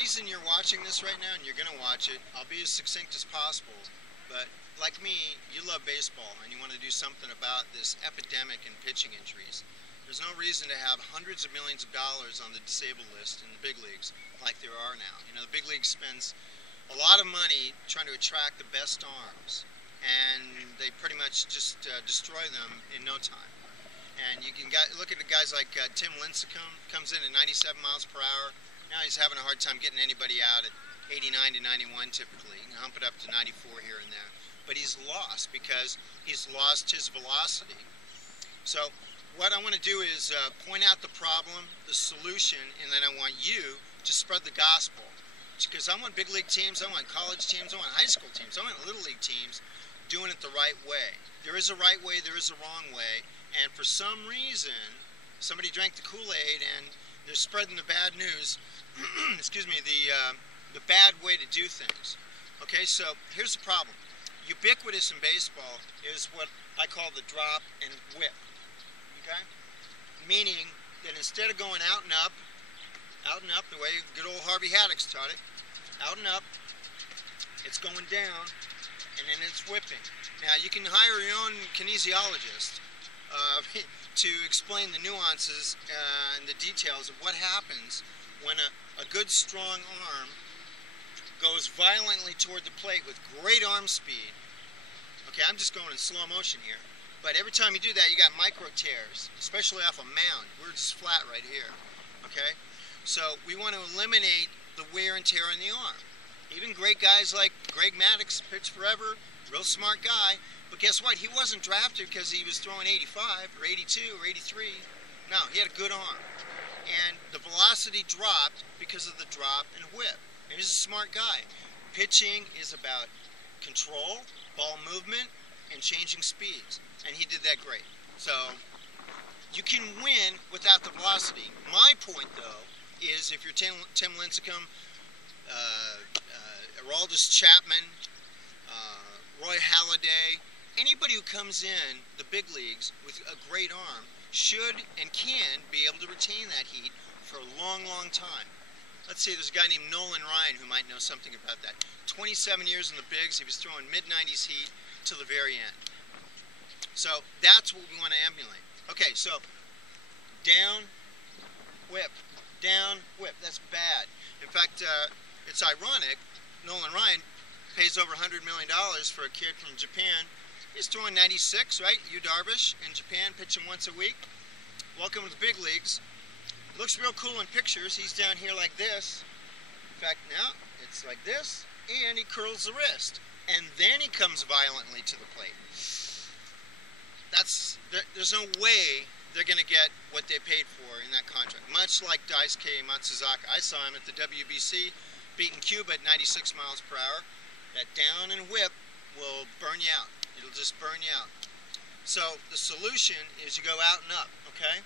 reason you're watching this right now, and you're going to watch it, I'll be as succinct as possible, but like me, you love baseball and you want to do something about this epidemic in pitching injuries. There's no reason to have hundreds of millions of dollars on the disabled list in the big leagues like there are now. You know, the big league spends a lot of money trying to attract the best arms, and they pretty much just destroy them in no time. And you can look at the guys like Tim Lincecum, comes in at 97 miles per hour. Now he's having a hard time getting anybody out at 89 to 91 typically. You can hump it up to 94 here and there. But he's lost because he's lost his velocity. So what I want to do is point out the problem, the solution, and then I want you to spread the gospel. Because I want big league teams, I want college teams, I want high school teams, I want little league teams doing it the right way. There is a right way, there is a wrong way, and for some reason, somebody drank the Kool-Aid and they're spreading the bad news, excuse me, the bad way to do things. Okay, so here's the problem. Ubiquitous in baseball is what I call the drop and whip. Okay? Meaning that instead of going out and up, the way good old Harvey Haddock's taught it, out and up, it's going down, and then it's whipping. Now, you can hire your own kinesiologist to explain the nuances and the details of what happens when a good, strong arm goes violently toward the plate with great arm speed. Okay, I'm just going in slow motion here. But every time you do that, you got micro tears, especially off a mound. We're just flat right here. Okay? So we want to eliminate the wear and tear on the arm. Even great guys like Greg Maddux, pitched forever, real smart guy. But guess what? He wasn't drafted because he was throwing 85 or 82 or 83. No, he had a good arm. And the velocity dropped because of the drop and whip. And he's a smart guy. Pitching is about control, ball movement, and changing speeds. And he did that great. So you can win without the velocity. My point, though, is if you're Tim Lincecum, Aroldis Chapman, Roy Halladay, anybody who comes in the big leagues with a great arm should and can be able to retain that heat for a long, long time. Let's see, there's a guy named Nolan Ryan who might know something about that. 27 years in the bigs, he was throwing mid-90s heat till the very end. So that's what we want to emulate. Okay, so down, whip, down, whip. That's bad. In fact, it's ironic. Nolan Ryan pays over $100 million for a kid from Japan. He's throwing 96, right? Yu Darvish in Japan, pitching once a week. Welcome to the big leagues. Looks real cool in pictures. He's down here like this. In fact, now it's like this, and he curls the wrist. And then he comes violently to the plate. There's no way they're going to get what they paid for in that contract. Much like Daisuke Matsuzaka. I saw him at the WBC beating Cuba at 96 miles per hour. That down and whip will burn you out. It'll just burn you out. So the solution is you go out and up, okay?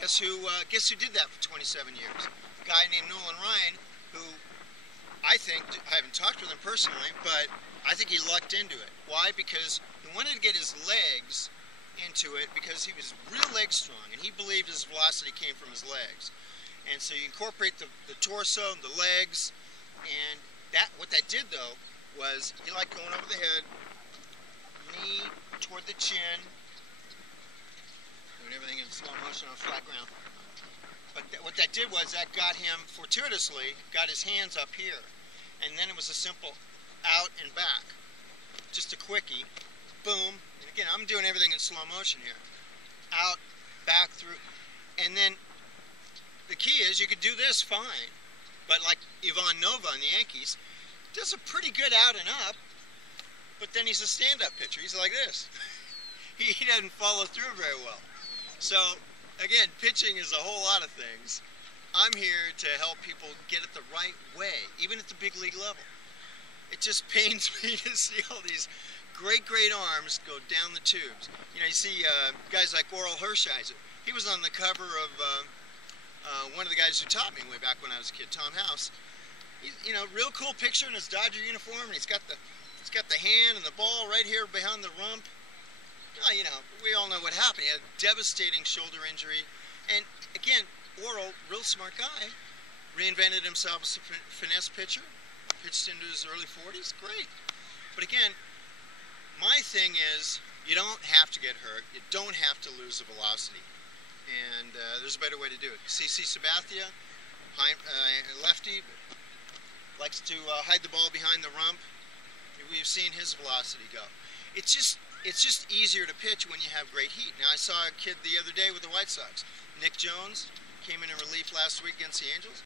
Guess who did that for 27 years? A guy named Nolan Ryan, who I haven't talked with him personally, but I think he lucked into it. Why? Because he wanted to get his legs into it because he was real leg strong, and he believed his velocity came from his legs. And so you incorporate the torso and the legs, and what that did though was he liked going over the head, knee toward the chin, doing everything in slow motion on flat ground. But what that did was that got him fortuitously, got his hands up here, and then it was a simple out and back, just a quickie, boom. And again, I'm doing everything in slow motion here, out, back, through, and then the key is you could do this fine, but like Ivan Nova on the Yankees, does a pretty good out and up, but then he's a stand-up pitcher. He's like this. He doesn't follow through very well. So again, pitching is a whole lot of things. I'm here to help people get it the right way, even at the big league level. It just pains me to see all these great arms go down the tubes. You know, you see guys like Oral Hershiser. He was on the cover of one of the guys who taught me way back when I was a kid, Tom House. You know, real cool picture in his Dodger uniform, and he's got the hand and the ball right here behind the rump. Well, you know, we all know what happened. He had a devastating shoulder injury, and again, Oral, real smart guy, reinvented himself as a finesse pitcher, pitched into his early 40s, great. But again, my thing is, you don't have to get hurt, you don't have to lose the velocity. And there's a better way to do it. CC Sabathia, lefty, likes to hide the ball behind the rump. We've seen his velocity go. It's just easier to pitch when you have great heat. Now I saw a kid the other day with the White Sox. Nick Jones came in relief last week against the Angels.